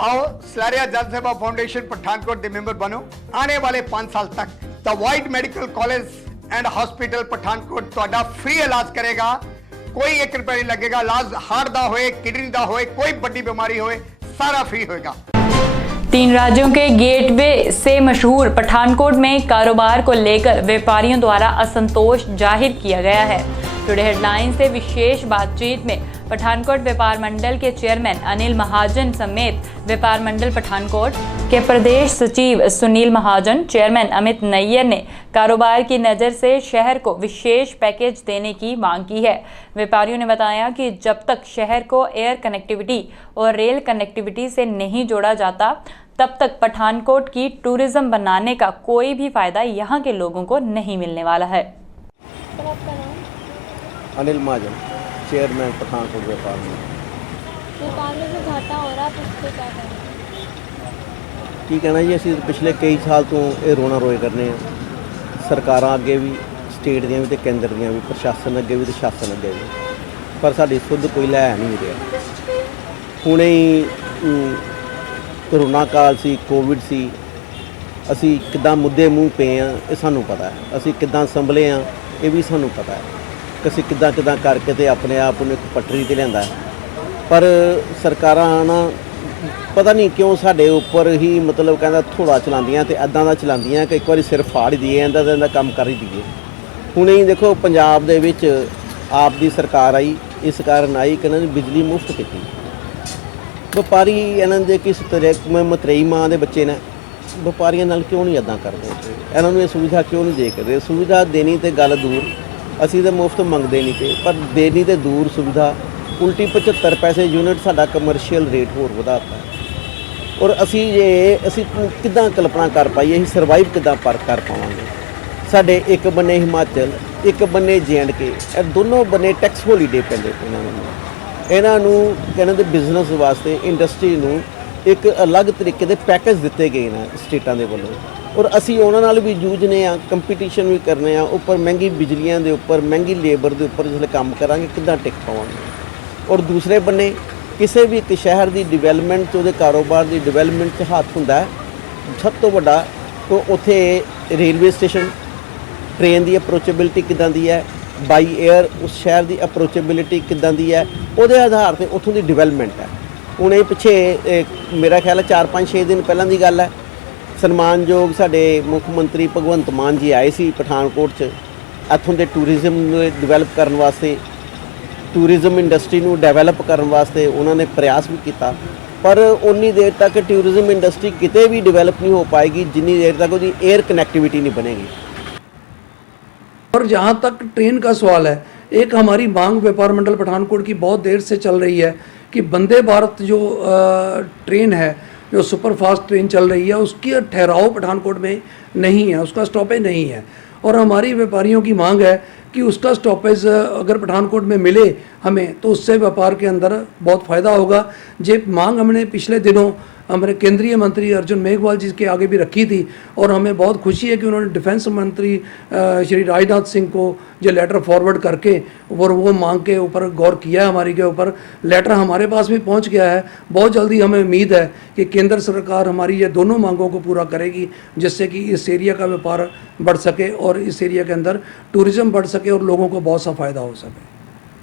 आओ सलारिया जन सेवा फाउंडेशन पठानकोट के मेंबर बनो। आने वाले 5 साल तक the white medical college and hospital Pathankot ਤੁਹਾਡਾ फ्री इलाज करेगा। कोई 1 रुपया नहीं लगेगा। इलाज हार्ट का होए, किडनी का होए, कोई बड़ी बीमारी होए, सारा फ्री होएगा। 3 राज्यों के गेटवे से मशहूर पठानकोट में कारोबार को लेकर व्यापारियों द्वारा असंतोष जाहिर किया गया है। टुडे हेडलाइन से विशेष बातचीत में पठानकोट व्यापार मंडल के चेयरमैन अनिल महाजन समेत व्यापार मंडल पठानकोट के प्रदेश सचिव सुनील महाजन, चेयरमैन अमित नैयर ने कारोबार की नज़र से शहर को विशेष पैकेज देने की मांग की है। व्यापारियों ने बताया कि जब तक शहर को एयर कनेक्टिविटी और रेल कनेक्टिविटी से नहीं जोड़ा जाता तब तक पठानकोट की टूरिज्म बनाने का कोई भी फायदा यहाँ के लोगों को नहीं मिलने वाला है। अनिल महाजन, चेयरमैन पठानकोट व्यापार में जो घाटा हो रहा है तो उससे क्या करें? की कहना जी, ਅਸੀਂ ਪਿਛਲੇ ਕਈ ਸਾਲ ਤੋਂ ਇਹ ਰੋਣਾ ਰੋਏ ਕਰਨੇ ਆ। ਸਰਕਾਰਾਂ ਅੱਗੇ ਵੀ, ਸਟੇਟ ਦੀਆਂ ਵੀ ਤੇ ਕੇਂਦਰ ਦੀਆਂ ਵੀ, ਪ੍ਰਸ਼ਾਸਨ ਅੱਗੇ ਵੀ ਤੇ ਸ਼ਾਸਨ ਅੱਗੇ ਵੀ, ਪਰ ਸਾਡੀ ਸੁੱਧ ਕੋਈ ਲੈ ਨਹੀਂ ਰਿਹਾ। ਹੁਣੇ ਹੀ ਕਰੋਨਾ ਕਾਲ ਸੀ, ਕੋਵਿਡ ਸੀ, ਅਸੀਂ ਕਿੱਦਾਂ ਮੁੱਦੇ ਮੂੰਹ ਪਏ ਆ ਇਹ ਸਾਨੂੰ ਪਤਾ ਹੈ। ਅਸੀਂ ਕਿੱਦਾਂ ਸੰਭਲੇ ਆ ਇਹ ਵੀ ਸਾਨੂੰ ਪਤਾ ਹੈ। ਅਸੀਂ ਕਿੱਦਾਂ ਕਰਕੇ ਤੇ ਆਪਣੇ ਆਪ ਨੂੰ ਇੱਕ ਪਟੜੀ ਤੇ ਲਿਆਂਦਾ। ਪਰ ਸਰਕਾਰਾਂ ਨਾ ਪਤਾ ਨਹੀਂ ਕਿਉਂ ਸਾਡੇ ਉੱਪਰ ਹੀ ਮਤਲਬ ਕਹਿੰਦਾ ਥੋੜਾ ਚਲਾਉਂਦੀਆਂ ਤੇ ਇੱਦਾਂ ਦਾ ਚਲਾਉਂਦੀਆਂ ਕਿ ਇੱਕ ਵਾਰੀ ਸਿਰ ਫਾੜ ਦਈਏ, ਇਹਦਾ ਤਾਂ ਕੰਮ ਕਰ ਹੀ ਦਈਏ। ਹੁਣੇ ਹੀ ਦੇਖੋ ਪੰਜਾਬ ਦੇ ਵਿੱਚ ਆਪ ਦੀ ਸਰਕਾਰ ਆਈ, ਇਸ ਕਾਰਨ ਆਈ ਕਿ ਇਹਨਾਂ ਨੇ ਬਿਜਲੀ ਮੁਫਤ ਕੀਤੀ। ਵਪਾਰੀ ਇਹਨਾਂ ਦੇ ਕਿਸ ਤਰ੍ਹਾਂ ਮਤਰੇਈ ਮਾਂ ਦੇ ਬੱਚੇ ਨੇ, ਵਪਾਰੀਆਂ ਨਾਲ ਕਿਉਂ ਨਹੀਂ ਇੱਦਾਂ ਕਰਦੇ? ਇਹਨਾਂ ਨੂੰ ਇਹ ਸੁਵਿਧਾ ਕਿਉਂ ਨਹੀਂ ਦੇ ਰਹੇ? ਸੁਵਿਧਾ ਦੇਣੀ ਤੇ ਗੱਲ ਦੂਰ, ਅਸੀਂ ਤਾਂ ਮੁਫਤ ਮੰਗਦੇ ਨਹੀਂ ਤੇ, ਪਰ ਦੇਣੀ ਤੇ ਦੂਰ ਸੁਵਿਧਾ ਉਲਟੀ 75 ਪੈਸੇ ਯੂਨਿਟ ਸਾਡਾ ਕਮਰਸ਼ੀਅਲ ਰੇਟ ਹੋਰ ਵਧਾਤਾ। ਔਰ ਅਸੀਂ ਕਿੱਦਾਂ ਕਲਪਨਾ ਕਰ ਪਾਈਏ, ਅਸੀਂ ਸਰਵਾਈਵ ਕਿੱਦਾਂ ਕਰ ਪਾਵਾਂਗੇ? ਸਾਡੇ ਇੱਕ ਬੰਨੇ ਹਿਮਾਚਲ, ਇੱਕ ਬੰਨੇ J&K, ਇਹ ਦੋਨੋਂ ਬੰਨੇ ਟੈਕਸ ਹੌਲੀਡੇ ਪੈਂਦੇ ਇਹਨਾਂ ਨੂੰ ਕਹਿੰਦੇ ਦੇ ਬਿਜ਼ਨਸ ਵਾਸਤੇ, ਇੰਡਸਟਰੀ ਨੂੰ ਇੱਕ ਅਲੱਗ ਤਰੀਕੇ ਦੇ ਪੈਕੇਜ ਦਿੱਤੇ ਗਏ ਨੇ ਸਟੇਟਾਂ ਦੇ ਵੱਲੋਂ। ਔਰ ਅਸੀਂ ਉਹਨਾਂ ਨਾਲ ਵੀ ਜੂਝਨੇ ਆ, ਕੰਪੀਟੀਸ਼ਨ ਵੀ ਕਰਨੇ ਆ, ਉੱਪਰ ਮਹਿੰਗੀ ਬਿਜਲੀਆਂ ਦੇ ਉੱਪਰ, ਮਹਿੰਗੀ ਲੇਬਰ ਦੇ ਉੱਪਰ ਜਿਸਲੇ ਕੰਮ ਕਰਾਂਗੇ ਕਿੱਦਾਂ ਟਿਕ ਪਾਵਾਂਗੇ? ਔਰ ਦੂਸਰੇ ਬੰਨੇ ਕਿਸੇ ਵੀ ਇੱਕ ਸ਼ਹਿਰ ਦੀ ਡਿਵੈਲਪਮੈਂਟ 'ਚ, ਉਹਦੇ ਕਾਰੋਬਾਰ ਦੀ ਡਿਵੈਲਪਮੈਂਟ 'ਚ ਹੱਥ ਹੁੰਦਾ ਸਭ ਤੋਂ ਵੱਡਾ, ਤਾਂ ਉੱਥੇ ਰੇਲਵੇ ਸਟੇਸ਼ਨ, ਟ੍ਰੇਨ ਦੀ ਅਪਰੋਚੇਬਿਲਿਟੀ ਕਿੱਦਾਂ ਦੀ ਹੈ, ਬਾਈ ਏਅਰ ਉਸ ਸ਼ਹਿਰ ਦੀ ਅਪਰੋਚੇਬਿਲਿਟੀ ਕਿੱਦਾਂ ਦੀ ਹੈ, ਉਹਦੇ ਆਧਾਰ 'ਤੇ ਉੱਥੋਂ ਦੀ ਡਿਵੈਲਪਮੈਂਟ ਹੈ। ਹੁਣ ਇਹ ਪਿੱਛੇ ਮੇਰਾ ਖਿਆਲ ਹੈ 4-5-6 ਦਿਨ ਪਹਿਲਾਂ ਦੀ ਗੱਲ ਹੈ, ਸਨਮਾਨਯੋਗ ਸਾਡੇ ਮੁੱਖ ਮੰਤਰੀ ਭਗਵੰਤ ਮਾਨ ਜੀ ਆਏ ਸੀ ਪਠਾਨਕੋਟ 'ਚ ਇੱਥੋਂ ਦੇ ਟੂਰਿਜ਼ਮ ਨੂੰ ਡਿਵੈਲਪ ਕਰਨ ਵਾਸਤੇ, ਟੂਰਿਜ਼ਮ ਇੰਡਸਟਰੀ ਨੂੰ ਡਿਵੈਲਪ ਕਰਨ ਵਾਸਤੇ ਉਹਨਾਂ ਨੇ ਪ੍ਰਯਾਸ ਵੀ ਕੀਤਾ। ਪਰ ਉਨੀ ਦੇਰ ਤੱਕ ਟੂਰਿਜ਼ਮ ਇੰਡਸਟਰੀ ਕਿਤੇ ਵੀ ਡਿਵੈਲਪ नहीं हो पाएगी जितनी देर तक उसकी एयर कनेक्टिविटी नहीं बनेगी। और जहाँ तक ट्रेन का सवाल है, एक हमारी मांग व्यापार मंडल पठानकोट की बहुत देर से चल रही है कि वंदे भारत जो ट्रेन है, जो सुपरफास्ट ट्रेन चल रही है, उसकी ठहराव पठानकोट में नहीं है, उसका स्टॉपेज नहीं है। और हमारी व्यापारियों की मांग है कि उसका स्टॉपेज अगर पठानकोट में मिले हमें, तो उससे व्यापार के अंदर बहुत फ़ायदा होगा। ये मांग हमने पिछले दिनों हमारे केंद्रीय मंत्री अर्जुन मेघवाल जी के आगे भी रखी थी, और हमें बहुत खुशी है कि उन्होंने डिफेंस मंत्री श्री राजनाथ सिंह को जो लेटर फॉरवर्ड करके और वो मांग के ऊपर गौर किया है। हमारी के ऊपर लेटर हमारे पास भी पहुंच गया है। बहुत जल्दी हमें उम्मीद है कि केंद्र सरकार हमारी ये दोनों मांगों को पूरा करेगी, जिससे कि इस एरिया का व्यापार बढ़ सके और इस एरिया के अंदर टूरिज़्म बढ़ सके और लोगों को बहुत सा फ़ायदा हो सके।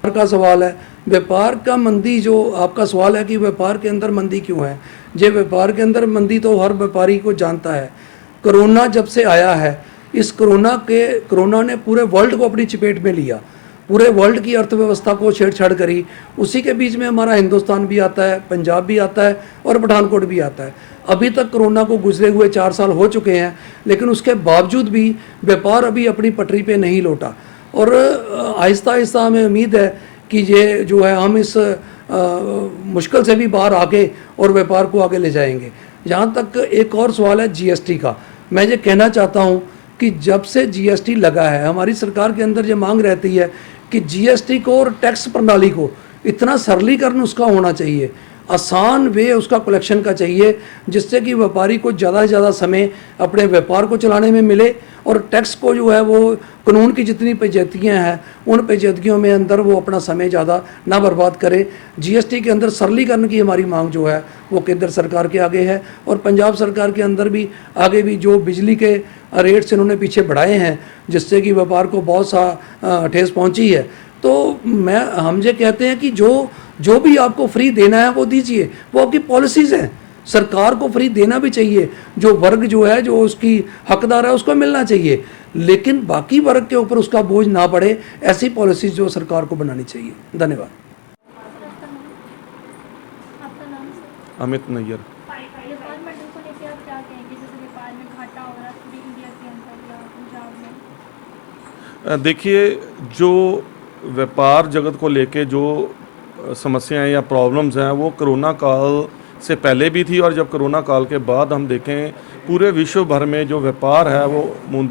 का सवाल है, व्यापार का मंदी, जो आपका सवाल है कि व्यापार के अंदर मंदी क्यों है, जे व्यापार के अंदर मंदी तो हर व्यापारी को जानता है। कोरोना जब से आया है, इस कोरोना ने पूरे वर्ल्ड को अपनी चपेट में लिया, पूरे वर्ल्ड की अर्थव्यवस्था को छेड़छाड़ करी। उसी के बीच में हमारा हिंदुस्तान भी आता है, पंजाब भी आता है और पठानकोट भी आता है। अभी तक कोरोना को गुजरे हुए 4 साल हो चुके हैं, लेकिन उसके बावजूद भी व्यापार अभी अपनी पटरी पे नहीं लौटा। और आहिस्ता आहिस्ता हमें उम्मीद है कि ये जो है हम इस मुश्किल से भी बाहर आके और व्यापार को आगे ले जाएंगे। जहाँ तक एक और सवाल है GST का, मैं ये कहना चाहता हूँ कि जब से GST लगा है, हमारी सरकार के अंदर ये मांग रहती है कि GST को और टैक्स प्रणाली को इतना सरलीकरण उसका होना चाहिए, आसान वे उसका कलेक्शन का चाहिए, जिससे कि व्यापारी को ज़्यादा से ज़्यादा समय अपने व्यापार को चलाने में मिले और टैक्स को जो है वो कानून की जितनी पेचीदगियाँ हैं उन पेचीदगियों में अंदर वो अपना समय ज़्यादा ना बर्बाद करे। जीएसटी के अंदर सरलीकरण की हमारी मांग जो है वो केंद्र सरकार के आगे है और पंजाब सरकार के अंदर भी आगे भी जो बिजली के रेट्स इन्होंने पीछे बढ़ाए हैं जिससे कि व्यापार को बहुत सा ठेस पहुँची है। तो हम ये कहते हैं कि जो भी आपको फ्री देना है वो दीजिए, वो आपकी पॉलिसीज़ हैं। सरकार को फ्री देना भी चाहिए, जो वर्ग जो है जो उसकी हकदार है उसको मिलना चाहिए, लेकिन बाकी वर्ग के ऊपर उसका बोझ ना पड़े, ऐसी पॉलिसीज जो सरकार को बनानी चाहिए। धन्यवाद। आपका नाम सर? अमित नैयर। व्यापार मंडल को लेकर आप क्या कहेंगे, जैसे व्यापार में घाटा हो रहा है पूरी इंडिया के अंदर या पंजाब में? देखिए, जो व्यापार जगत को लेके जो समस्याएं या प्रॉब्लम्स हैं वो कोरोना काल से पहले भी थी और जब कोरोना काल के बाद हम देखें पूरे विश्व भर में जो व्यापार है वो मुंह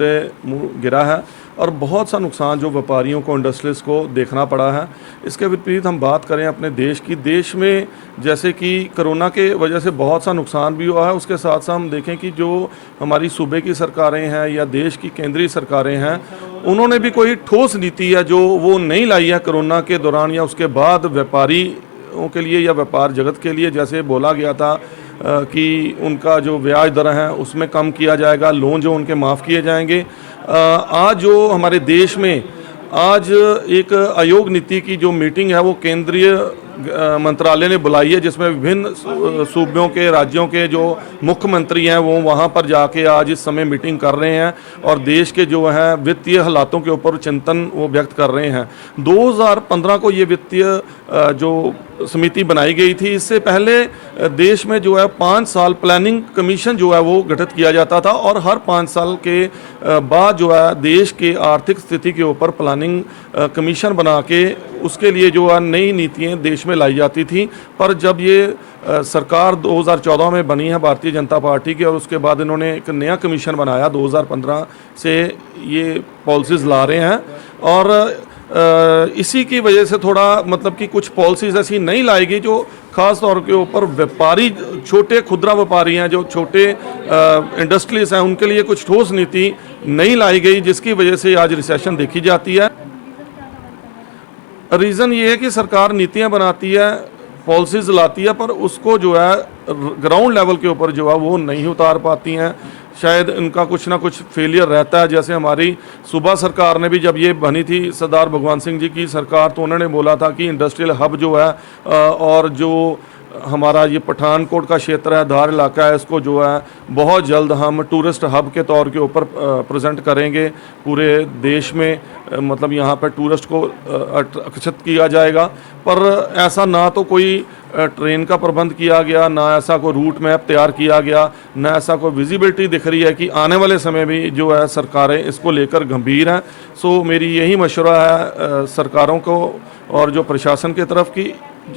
गिरा है और बहुत सा नुकसान जो व्यापारियों को, इंडस्ट्रीज को देखना पड़ा है। इसके विपरीत हम बात करें अपने देश की, देश में जैसे कि कोरोना के वजह से बहुत सा नुकसान भी हुआ है, उसके साथ साथ हम देखें कि जो हमारी सूबे की सरकारें हैं या देश की केंद्रीय सरकारें हैं उन्होंने भी कोई ठोस नीति या जो वो नहीं लाई है कोरोना के दौरान या उसके बाद व्यापारियों के लिए या व्यापार जगत के लिए। जैसे बोला गया था कि उनका जो ब्याज दर है उसमें कम किया जाएगा, लोन जो उनके माफ़ किए जाएंगे। आज जो हमारे देश में आज एक आयोग नीति की जो मीटिंग है वो केंद्रीय मंत्रालय ने बुलाई है, जिसमें विभिन्न सूबों के, राज्यों के जो मुख्यमंत्री हैं वो वहाँ पर जाके आज इस समय मीटिंग कर रहे हैं और देश के जो है वित्तीय हालातों के ऊपर चिंतन वो व्यक्त कर रहे हैं। 2015 को ये वित्तीय जो समिति बनाई गई थी, इससे पहले देश में जो है 5 साल प्लानिंग कमीशन जो है वो गठित किया जाता था और हर 5 साल के बाद जो है देश के आर्थिक स्थिति के ऊपर प्लानिंग कमीशन बना के उसके लिए जो है नई नीतियाँ देश में लाई जाती थी। पर जब ये सरकार 2014 में बनी है भारतीय जनता पार्टी की और उसके बाद इन्होंने एक नया कमीशन बनाया 2015 से ये पॉलिसीज़ ला रहे हैं और इसी की वजह से थोड़ा मतलब कि कुछ पॉलिसीज़ ऐसी नहीं लाई गई जो ख़ास तौर के ऊपर व्यापारी, छोटे खुदरा व्यापारी हैं, जो छोटे इंडस्ट्रीज हैं, उनके लिए कुछ ठोस नीति नहीं लाई गई, जिसकी वजह से आज रिसेशन देखी जाती है। रीज़न ये है कि सरकार नीतियां बनाती है, पॉलिसीज़ लाती है, पर उसको जो है ग्राउंड लेवल के ऊपर जो है वो नहीं उतार पाती हैं। शायद इनका कुछ ना कुछ फेलियर रहता है। जैसे हमारी सूबा सरकार ने भी जब ये बनी थी सरदार भगवंत सिंह जी की सरकार, तो उन्होंने बोला था कि इंडस्ट्रियल हब जो है और जो हमारा ये पठानकोट का क्षेत्र है, धार इलाका है, इसको जो है बहुत जल्द हम टूरिस्ट हब के तौर के ऊपर प्रेजेंट करेंगे पूरे देश में। मतलब यहाँ पर टूरिस्ट को आकर्षित किया जाएगा, पर ऐसा ना तो कोई ट्रेन का प्रबंध किया गया, ना ऐसा कोई रूट मैप तैयार किया गया, ना ऐसा कोई विजिबिलिटी दिख रही है कि आने वाले समय में जो है सरकारें इसको लेकर गंभीर हैं। सो मेरी यही मशवरा है सरकारों को और जो प्रशासन की तरफ की,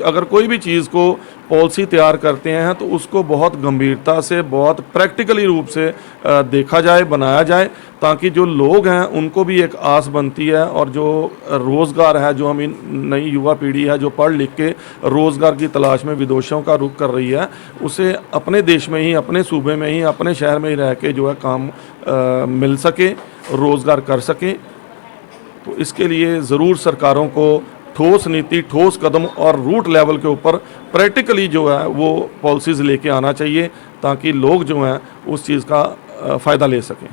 अगर कोई भी चीज़ को पॉलिसी तैयार करते हैं तो उसको बहुत गंभीरता से, बहुत प्रैक्टिकली रूप से देखा जाए, बनाया जाए, ताकि जो लोग हैं उनको भी एक आस बनती है और जो रोज़गार है, जो हम नई युवा पीढ़ी है जो पढ़ लिख के रोज़गार की तलाश में विदेशों का रुख कर रही है, उसे अपने देश में ही, अपने सूबे में ही, अपने शहर में ही रह के जो है काम मिल सके, रोज़गार कर सके। तो इसके लिए ज़रूर सरकारों को ठोस नीति, ठोस कदम और रूट लेवल के ऊपर प्रैक्टिकली जो है वो पॉलिसीज़ लेके आना चाहिए, ताकि लोग जो हैं उस चीज़ का फ़ायदा ले सकें।